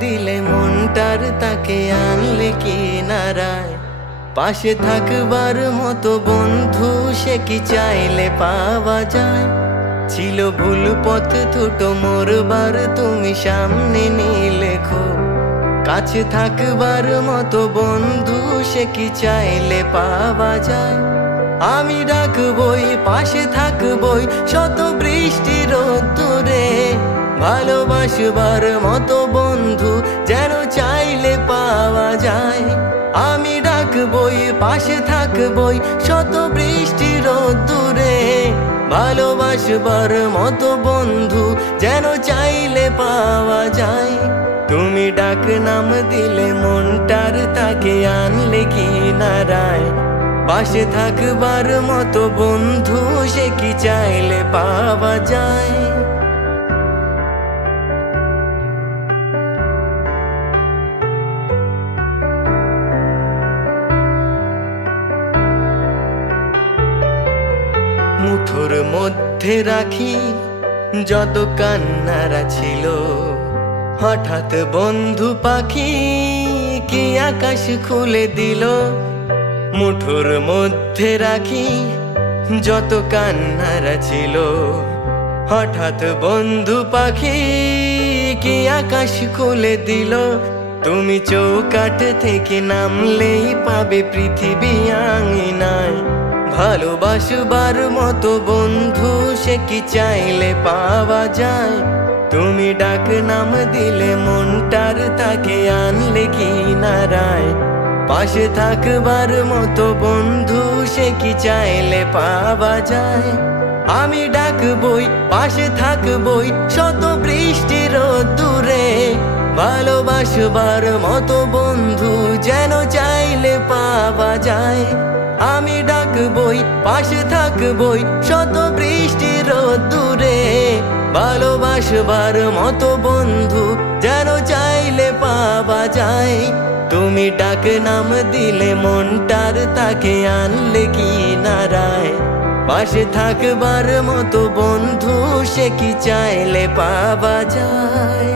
দিলে মনটার তাকে আনলে কি নারায়। পাশে থাকবার মতো বন্ধু সে কি চাইলে পাওয়া যায়। ছিল ভুল পথ দুটো মোরবার তুমি সামনে নিলে খুব। কাছে থাকবার মতো বন্ধু সে কি চাইলে পাওয়া যায়। আমি ডাকবই পাশে থাকবই শত বৃষ্টি রোদ্দুরে। ভালোবাসবার মতো বন্ধু যেন চাইলে পাওয়া যায়। আমি ডাকবই পাশে থাকবই শত বৃষ্টি রোদ্দুরে। ভালোবাসবার মতো বন্ধু যেন চাইলে পাওয়া যায়। তুমি ডাক নাম দিলে মনটার তাকে আনলে কি নারায়। পাশে থাকবার মতো বন্ধু সে কি চাইলে পাওয়া যায়। মুঠোর মধ্যে রাখি যত কান্নারা ছিল। হঠাৎ বন্ধু পাখি কি আকাশ খুলে দিল। মুঠোর মধ্যে রাখি যত কান্নারা ছিল। হঠাৎ বন্ধু পাখি কি আকাশ খুলে দিল। তুমি চৌকাঠ থেকে নামলেই পাবে পৃথিবী আঙিনায়। ভালোবাসবার মতো বন্ধু সে কি চাইলে পাওয়া যায়। তুমি ডাক নাম দিলে মনটার তাকে আনলে কি নারায়। পাশে থাকবার মতো বন্ধু সে কি চাইলে পাওয়া যায়। আমি ডাকবই পাশে থাকবই শত বৃষ্টি রোদ্দুরে। ভালোবাসবার মতো বন্ধু যেন চাইলে পাওয়া যায়। আমি ডাকবই পাশে থাকবই শত বৃষ্টি রোদ্দুরে। ভালোবাসবার মতো বন্ধু যেন চাইলে পাওয়া যায়। তুমি ডাক নাম দিলে মনটার তাকে আনলে কি নারায়। পাশে থাকবার মতো বন্ধু সে কি চাইলে পাওয়া যায়।